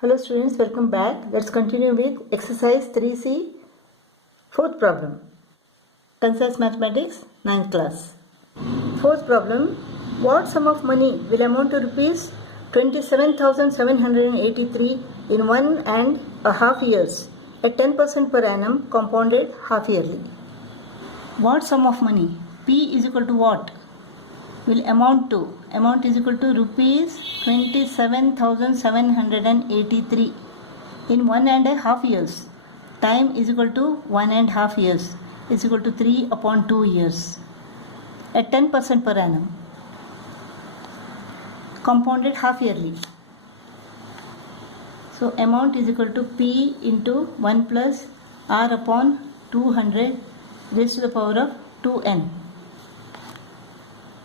Hello students, welcome back. Let's continue with exercise 3C, fourth problem. Concise Mathematics, 9th class. Fourth problem, what sum of money will amount to rupees 27,783 in 1.5 years at 10% per annum compounded half yearly? What sum of money? P is equal to what? Will amount is equal to rupees 27,783 in 1.5 years. Time is equal to 1.5 years is equal to 3 upon 2 years at 10% per annum compounded half yearly. So amount is equal to P into 1 plus R upon 200 raised to the power of 2n.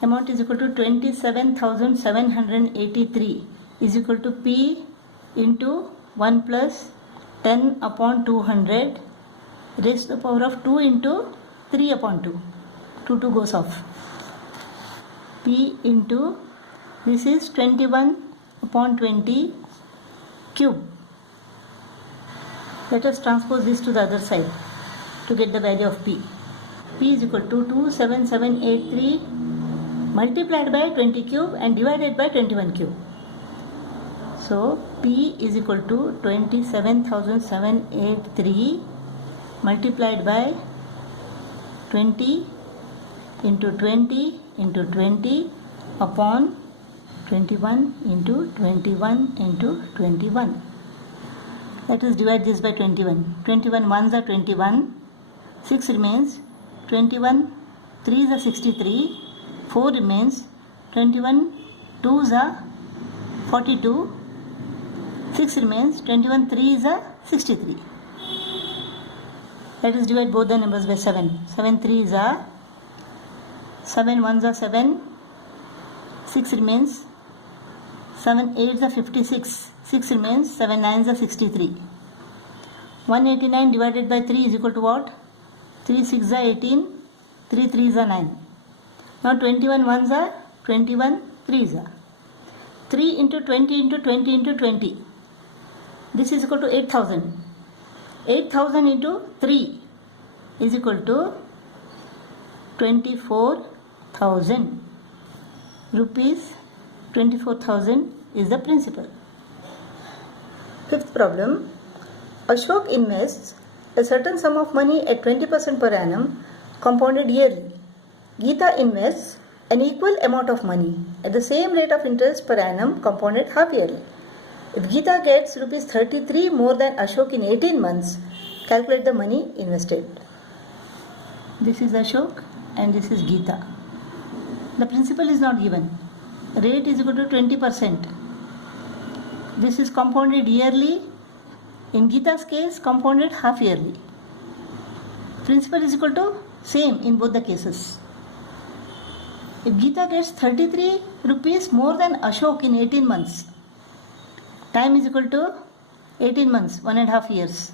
Amount is equal to 27,783 is equal to P into 1 plus 10 upon 200 raised to the power of 2 into 3 upon 2. 2 goes off. P into, this is 21 upon 20 cube. Let us transpose this to the other side to get the value of P. P is equal to 27783 multiplied by 20 cube and divided by 21 cube. So P is equal to 27,783 multiplied by 20 into 20 into 20 upon 21 into 21 into 21. Let us divide this by 21. 21 ones are 21, 6 remains, 21 3s are 63, 4 remains, 21 2s are 42, 6 remains, 21 3s are 63. Let us divide both the numbers by 7. 7 3s are, 7 1s are 7, 6 remains, 7 8s are 56, 6 remains, 7 9s are 63. 189 divided by 3 is equal to what? 3 6s are 18, 3 3s are 9. Now 21 ones are 21 3s are. 3 into 20 into 20 into 20. This is equal to 8,000. 8,000 into 3 is equal to 24,000 rupees. 24,000 is the principal. Fifth problem. Ashok invests a certain sum of money at 20% per annum compounded yearly. Geeta invests an equal amount of money at the same rate of interest per annum compounded half yearly. If Geeta gets rupees 33 more than Ashok in 18 months, calculate the money invested. This is Ashok and this is Geeta. The principal is not given. Rate is equal to 20%. This is compounded yearly. In Geeta's case, compounded half yearly. Principal is equal to same in both the cases. If Geeta gets 33 rupees more than Ashok in 18 months, time is equal to 18 months, 1.5 years.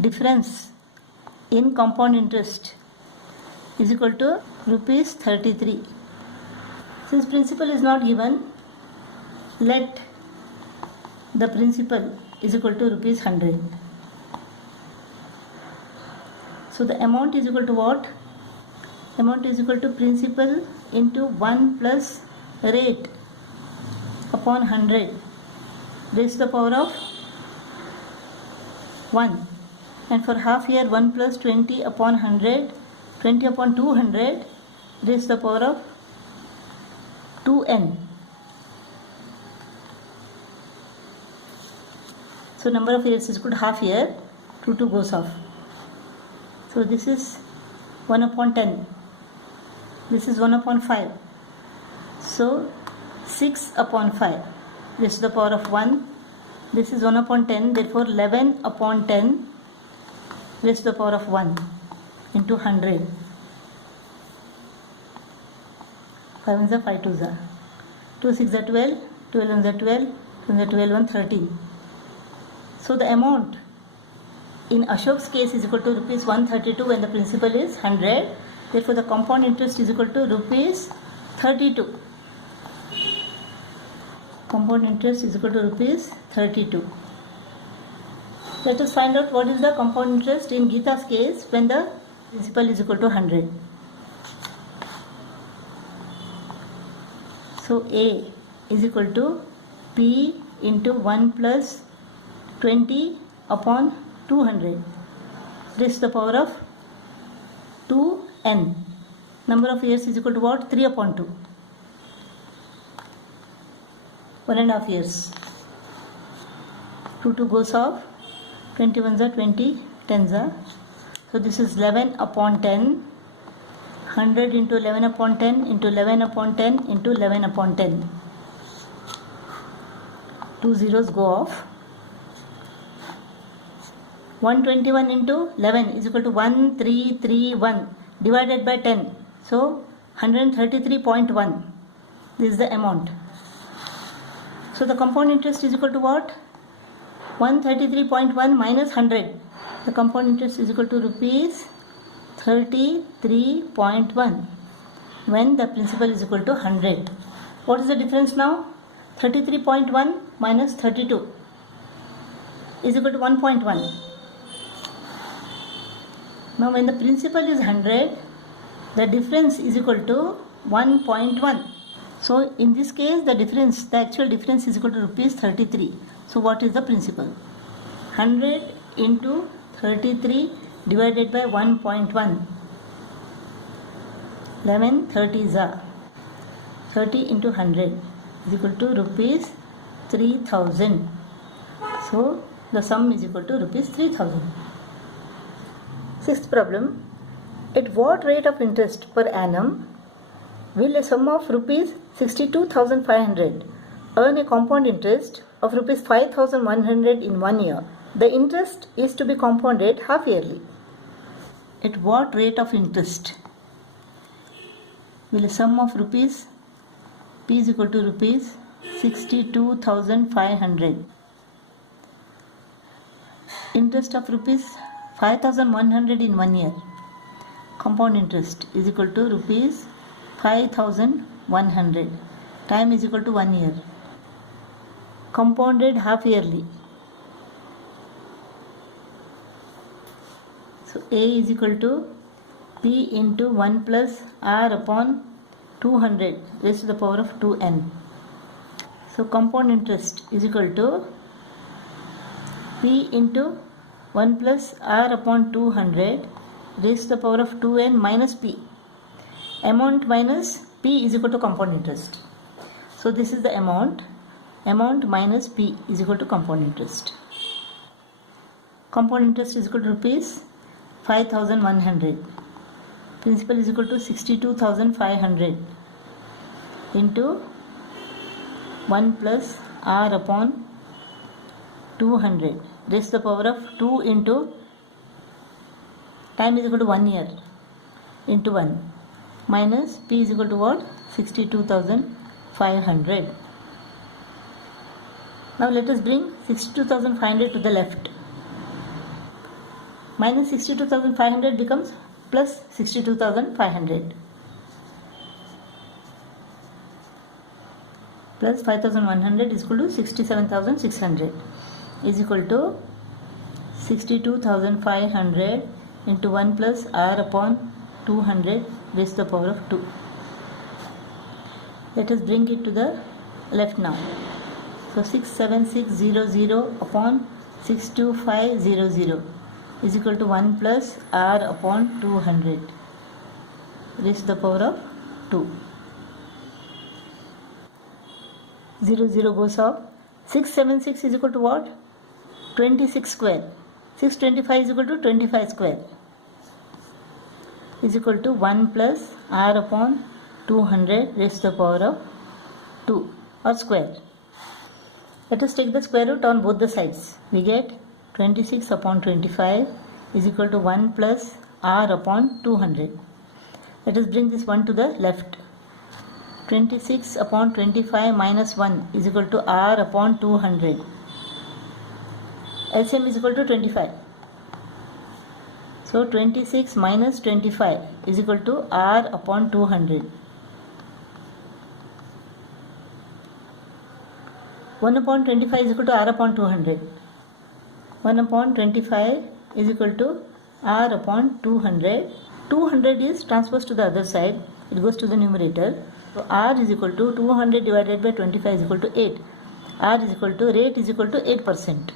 Difference in compound interest is equal to rupees 33. Since principal is not given, let the principal is equal to rupees 100. So the amount is equal to what? Amount is equal to principal into 1 plus rate upon 100 raised to the power of 1. And for half year, 1 plus 20 upon 100, 20 upon 200 raised to the power of 2n. So number of years is equal to half year, 2 goes off. So this is 1 upon 10. This is 1 upon 5. So 6 upon 5 raised to the power of 1. This is 1 upon 10. Therefore 11 upon 10 raised to the power of 1 into 100. 5 ones are 5 twos are. 2 6 are 12. 12 ones are 12. 2 ones are 12 1 13. So the amount in Ashok's case is equal to rupees 132 when the principal is 100. Therefore the compound interest is equal to rupees 32. Compound interest is equal to rupees 32. Let us find out what is the compound interest in Geeta's case when the principal is equal to 100. So A is equal to P into 1 plus 20 upon 200 raised to the power of 2n. Number of years is equal to what? 3 upon 2. 1.5 years. 2 goes off. 21s are 20, 10s are. So this is 11 upon 10. 100 into 11 upon 10 into 11 upon 10 into 11 upon 10. 2 zeros go off. 121 into 11 is equal to 1331 divided by 10. So 133.1. This is the amount. So the compound interest is equal to what? 133.1 minus 100. The compound interest is equal to rupees 33.1 when the principal is equal to 100. What is the difference now? 33.1 minus 32 is equal to 1.1. Now when the principal is 100, the difference is equal to 1.1. So in this case the actual difference is equal to rupees 33. So what is the principal? 100 into 33 divided by 1.1. 11 30s are 30 into 100 is equal to rupees 3000. So the sum is equal to rupees 3000. Sixth problem. At what rate of interest per annum will a sum of rupees 62,500 earn a compound interest of rupees 5,100 in 1 year? The interest is to be compounded half yearly. At what rate of interest will a sum of rupees P is equal to rupees 62,500 interest of rupees 5,100 in 1 year, compound interest is equal to rupees 5,100, time is equal to 1 year, compounded half yearly. So A is equal to P into 1 plus R upon 200 raised to the power of 2n. So compound interest is equal to P into 1 plus R upon 200 raised to the power of 2n minus P. Amount minus P is equal to compound interest. So this is the amount. Amount minus P is equal to compound interest. Compound interest is equal to rupees 5,100. Principal is equal to 62,500 into 1 plus R upon 200 raised to the power of 2 into time is equal to 1 year into 1 minus P is equal to what? 62,500. Now let us bring 62,500 to the left. Minus 62,500 becomes plus 62,500 plus 5,100 is equal to 67,600 is equal to 62,500 into 1 plus R upon 200 raised to the power of 2. Let us bring it to the left now. So 67600 upon 62500 is equal to 1 plus R upon 200 raised to the power of 2. 0 goes off. 676 is equal to what? 26 square. 625 is equal to 25 square is equal to 1 plus R upon 200 raised to the power of 2 or square. Let us take the square root on both the sides. We get 26 upon 25 is equal to 1 plus R upon 200. Let us bring this 1 to the left. 26 upon 25 minus 1 is equal to R upon 200. LCM is equal to 25. So 26 minus 25 is equal to R upon 200. 1 upon 25 is equal to R upon 200. 1 upon 25 is equal to R upon 200. 200 is transposed to the other side. It goes to the numerator. So R is equal to 200 divided by 25 is equal to 8. R is equal to rate is equal to 8%.